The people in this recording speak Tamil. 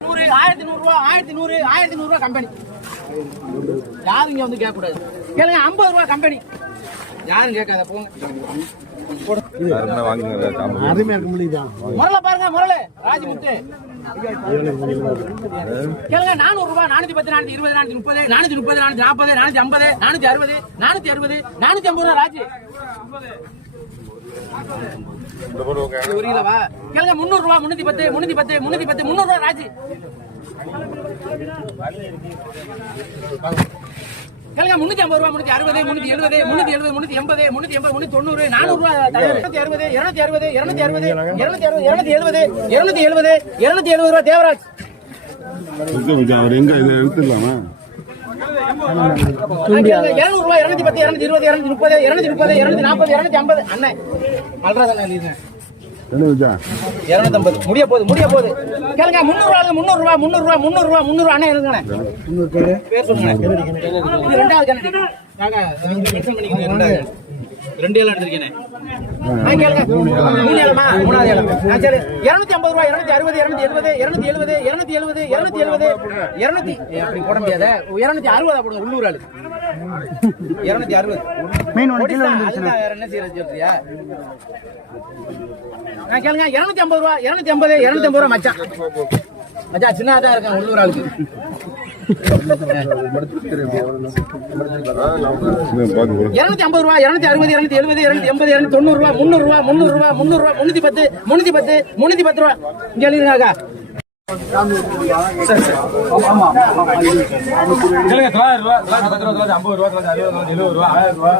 நூறு ஆயிரத்தி நூறு ரூபா ஆயிரத்தி நூறு ஆயிரத்தி நூறு ரூபா கம்பெனி யாரும் இங்க வந்து கேட்க கூடாது கேளுங்க ஐம்பது ரூபா கம்பெனி யாரும் கேட்காத போங்க. முரள பாருங்க முரளு. ராஜமுத்து. கேளுங்க நானூறு ரூபாய் நானூத்தி பத்து நானூத்தி இருபது நானூத்தி முப்பது நானூத்தி முப்பது நானூத்தி நாற்பது நானூத்தி ஐம்பது நானூத்தி அறுபது நானூத்தி அறுபது நானூத்தி ஐம்பது ரூபா ராஜு. ஒரு கிலோவா கேளுங்க முந்நூறு ரூபா முன்னூத்தி பத்து முன்னூத்தி பத்து முன்னூத்தி பத்து முந்நூறு ரூபா ராஜு. கேளுங்க முன்னூத்தி ஐம்பது ரூபா முன்னூத்தி அறுபது முன்னூத்தி எழுபது முன்னூத்தி எழுபது முன்னூத்தி எண்பது முன்னூத்தி எண்பது முன்னூத்தி தொண்ணூறு நானூறு ரூபா இருநூத்தி அறுபது இருநூத்தி அறுபது இருநூத்தி அறுபது இருநூத்தி அறுபது இருநூத்தி எழுபது இருநூத்தி எழுபது இருநூத்தி எழுபது ரூபா தேவராஜ். அவர் எங்க இதை எடுத்துடலாமா? இருநூறு ரூபாய் இருநூத்தி பத்து இருநூத்தி இருபது இருநூத்தி முப்பது இருநூத்தி முப்பது இருநூத்தி நாற்பது இருநூத்தி ஐம்பது அண்ணன் அல்றாதான் என்ன விஜா இருநூத்தி ஐம்பது முடிய போகுது முடிய போகுது. கேளுங்க முந்நூறு ரூபா முந்நூறு ரூபா முந்நூறு ரூபா முந்நூறு ரூபா முந்நூறு ரூபா அண்ணன் எழுதுங்கண்ணே பேர் சொல்லுங்க. இது ரெண்டாவது கண்ணு. ரெண்டு ஏழு எடுத்திருக்கேன். இருநூத்தி ஐம்பது ரூபா இருநூத்தி அறுபது இருநூத்தி எழுபது இருநூத்தி எழுபது இருநூத்தி எழுபது இருநூத்தி எழுபது இருநூத்தி அப்படி போட முடியாத. இருநூத்தி அறுபதா போடுங்க உள்ளூர் ஆளு இருநூத்தி அறுபது. என்ன செய்யறது சொல்றியா? நான் கேளுங்க. இருநூத்தி ஐம்பது ரூபா இருநூத்தி ஐம்பது இருநூத்தி ஐம்பது ரூபா மச்சான். மச்சான் சின்னதா தான் இருக்கேன் உள்ளூர் ஆளுக்கு. இருநூத்தி ஐம்பது ரூபா இருநூத்தி அறுபது இருநூத்தி எழுபது இருநூத்தி எண்பது இருநூத்தி தொண்ணூறு ரூபா முந்நூறு ரூபா முந்நூறு ரூபா முந்நூறு ரூபா முன்னூத்தி பத்து முன்னூத்தி பத்து முன்னூத்தி பத்து ரூபா. இங்க எழுதினாக்கா தொள்ளாயிரம் ரூபா ஐம்பது ரூபா எழுபது ரூபா ஆயிரம் ரூபா